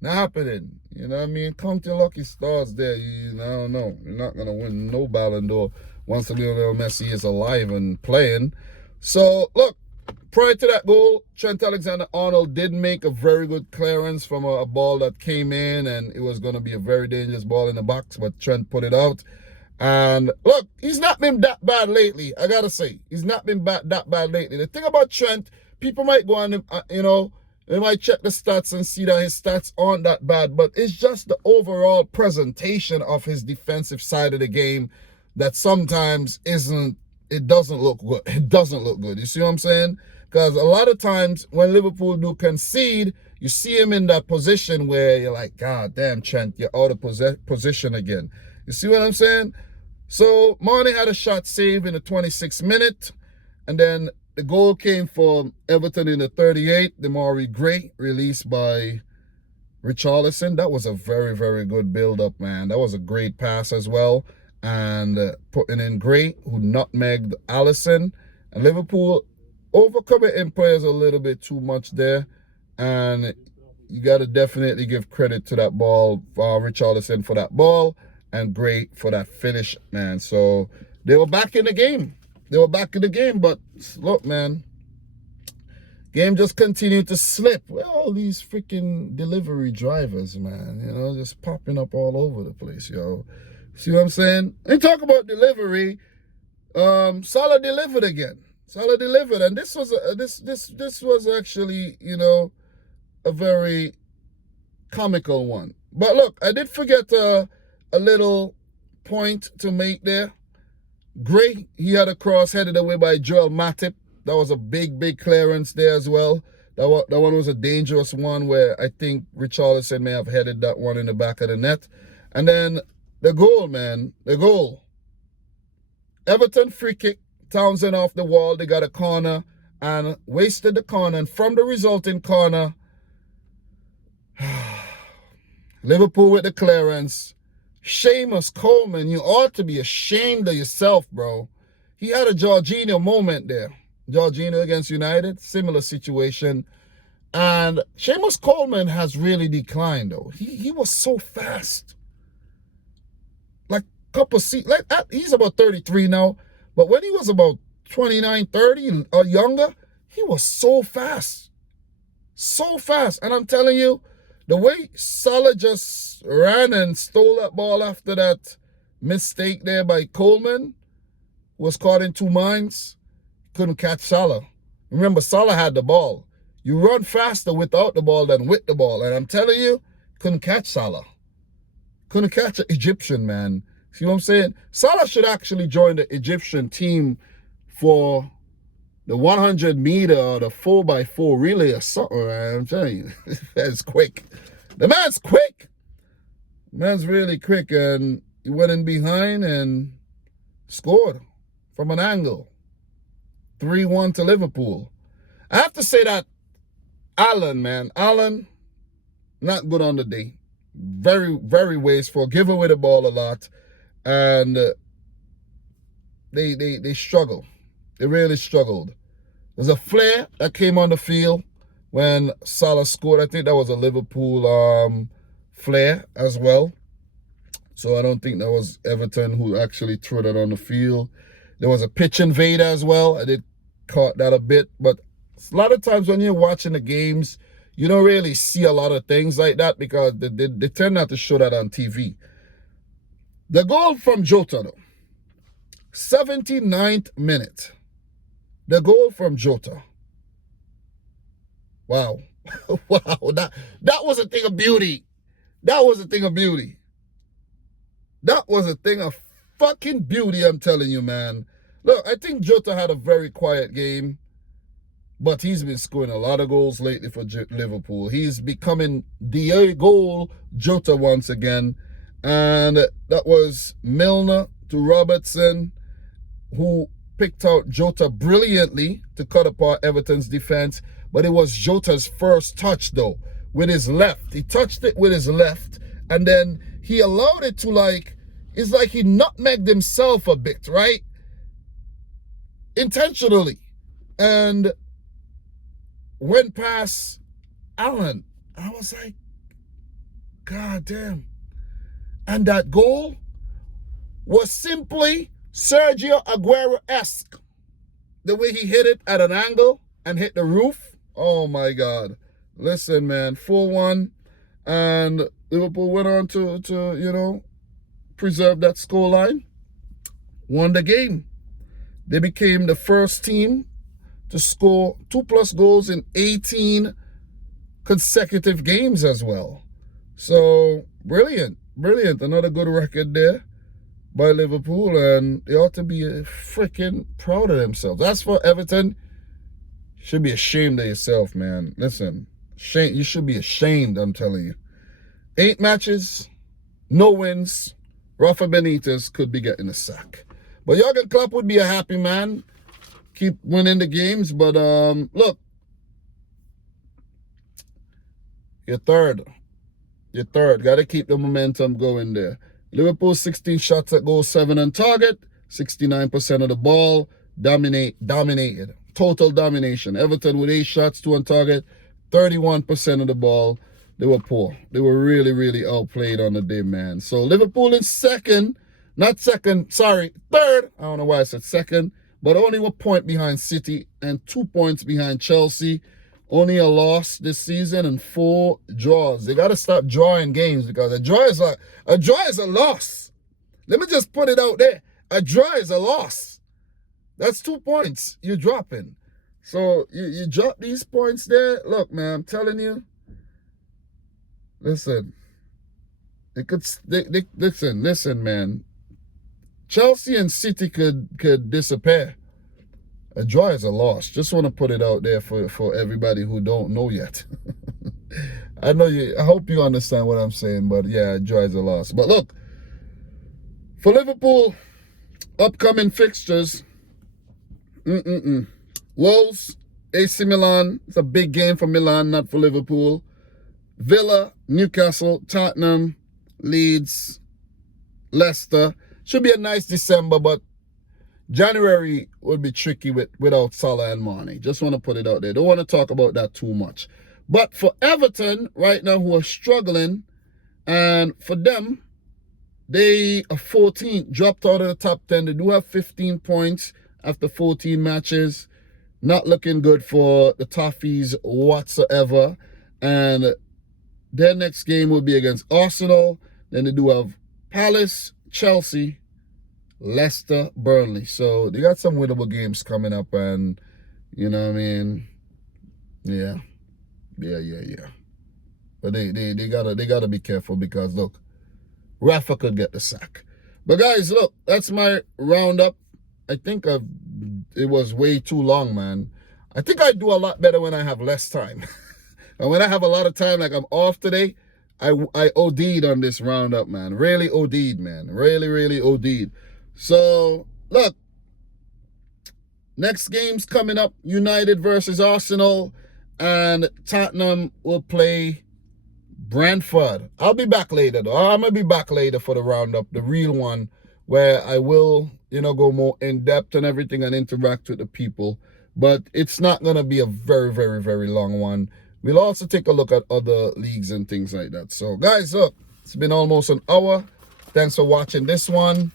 Not happening. You know what I mean? Count your lucky stars there. I don't know. You're not going to win no Ballon d'Or once Lionel Messi is alive and playing. So, look. Prior to that goal, Trent Alexander-Arnold did make a very good clearance from a ball that came in, and it was going to be a very dangerous ball in the box, but Trent put it out. And look, he's not been that bad lately, I got to say. He's not been that bad lately. The thing about Trent, people might go on, they might check the stats and see that his stats aren't that bad, but it's just the overall presentation of his defensive side of the game that sometimes it doesn't look good. It doesn't look good. You see what I'm saying? Because a lot of times when Liverpool do concede, you see him in that position where you're like, God damn, Trent, you're out of position again. You see what I'm saying? So Mane had a shot saved in the 26th minute. And then the goal came for Everton in the 38th. Demarai Gray, released by Richarlison. That was a very, very good build-up, man. That was a great pass as well. And putting in Gray, who nutmegged Alisson. And Liverpool overcommitting players a little bit too much there. And you got to definitely give credit to that ball, Richarlison for that ball, and Gray for that finish, man. So they were back in the game. But look, man, game just continued to slip. Well, all these freaking delivery drivers, man, just popping up all over the place, yo. See what I'm saying? And talk about delivery. Salah delivered again. Salah delivered, and this was this was actually, a very comical one. But look, I did forget a little point to make there. Gray, he had a cross headed away by Joel Matip. That was a big clearance there as well. That one was a dangerous one where I think Richarlison may have headed that one in the back of the net. And then the goal, man, the goal. Everton free kick, Townsend off the wall. They got a corner and wasted the corner. And from the resulting corner, Liverpool with the clearance. Seamus Coleman, you ought to be ashamed of yourself, bro. He had a Jorginho moment there. Jorginho against United, similar situation. And Seamus Coleman has really declined, though. He was so fast. Like he's about 33 now. But when he was about 29, 30 or younger, he was so fast. So fast. And I'm telling you, the way Salah just ran and stole that ball after that mistake there by Coleman, was caught in two minds, couldn't catch Salah. Remember, Salah had the ball. You run faster without the ball than with the ball. And I'm telling you, couldn't catch Salah. Couldn't catch an Egyptian, man. See what I'm saying? Salah should actually join the Egyptian team for the 100 meter or the 4x4 relay or something, man. I'm telling you, that's quick. The man's quick. The man's really quick. And he went in behind and scored from an angle. 3-1 to Liverpool. I have to say that Allen, man. Allen, not good on the day. Very, very wasteful. Give away the ball a lot. And they struggle. They really struggled. There's a flare that came on the field when Salah scored. I think that was a Liverpool flare as well. So I don't think that was Everton who actually threw that on the field. There was a pitch invader as well. I did caught that a bit. But a lot of times when you're watching the games, you don't really see a lot of things like that because they tend not to show that on TV. The goal from Jota, though. 79th minute. The goal from Jota. Wow. Wow. That was a thing of beauty. That was a thing of beauty. That was a thing of fucking beauty, I'm telling you, man. Look, I think Jota had a very quiet game, but he's been scoring a lot of goals lately for Liverpool. He's becoming the goal Jota once again. And that was Milner to Robertson, who picked out Jota brilliantly to cut apart Everton's defense. But it was Jota's first touch, though, with his left. He touched it with his left, and then he allowed it to, it's like he nutmegged himself a bit, right? Intentionally. And went past Allen. I was like, God damn. And that goal was simply Sergio Aguero-esque. The way he hit it at an angle and hit the roof. Oh, my God. Listen, man, 4-1. And Liverpool went on to preserve that scoreline. Won the game. They became the first team to score 2+ goals in 18 consecutive games as well. So, brilliant. Brilliant. Another good record there by Liverpool, and they ought to be freaking proud of themselves. As for Everton, you should be ashamed of yourself, man. Listen, you should be ashamed, I'm telling you. 8 matches, no wins. Rafa Benitez could be getting a sack. But Jurgen Klopp would be a happy man. Keep winning the games, but look, you're third. You're third. Got to keep the momentum going there. Liverpool 16 shots at goal, 7 on target, 69% of the ball, dominated. Total domination. Everton with 8 shots, 2 on target, 31% of the ball. They were poor. They were really, really outplayed on the day, man. So Liverpool in third. I don't know why I said second, but only 1 point behind City and 2 points behind Chelsea. Only a loss this season and 4 draws. They got to stop drawing games because a draw is a loss. Let me just put it out there. A draw is a loss. That's 2 points you're dropping. So you drop these points there. Look, man, I'm telling you. Listen. Listen, man. Chelsea and City could disappear. A draw is a loss. Just want to put it out there for everybody who don't know yet. I know you. I hope you understand what I'm saying, but yeah, a draw is a loss. But look, for Liverpool, upcoming fixtures. Wolves, AC Milan. It's a big game for Milan, not for Liverpool. Villa, Newcastle, Tottenham, Leeds, Leicester. Should be a nice December, but January would be tricky without Salah and Mane. Just want to put it out there. Don't want to talk about that too much. But for Everton, right now, who are struggling, and for them, they are 14th, dropped out of the top 10. They do have 15 points after 14 matches. Not looking good for the Toffees whatsoever. And their next game will be against Arsenal. Then they do have Palace, Chelsea, Leicester, Burnley. So they got some winnable games coming up, and you know what I mean? Yeah. But they gotta be careful, because look, Rafa could get the sack. But guys, look, that's my roundup. I think it was way too long, man. I think I do a lot better when I have less time. And when I have a lot of time, like I'm off today, I OD'd on this roundup, man. Really OD'd, man. Really OD'd. So, look, next game's coming up. United versus Arsenal. And Tottenham will play Brentford. I'll be back later, though. I'm going to be back later for the roundup, the real one, where I will, go more in-depth and everything and interact with the people. But it's not going to be a very long one. We'll also take a look at other leagues and things like that. So, guys, look, it's been almost an hour. Thanks for watching this one.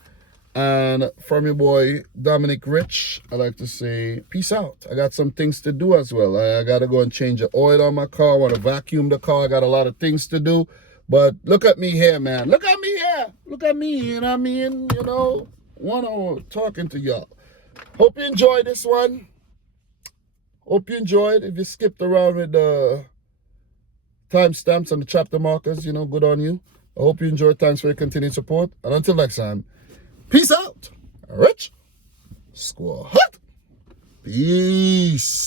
And from your boy, Dominic Rich, I like to say, peace out. I got some things to do as well. I got to go and change the oil on my car. I want to vacuum the car. I got a lot of things to do. But look at me here, man. Look at me here. Look at me, you know what I mean? 1 hour talking to y'all. Hope you enjoyed this one. Hope you enjoyed. If you skipped around with the timestamps and the chapter markers, good on you. I hope you enjoyed. Thanks for your continued support. And until next time, peace out. Rich Squad. Peace.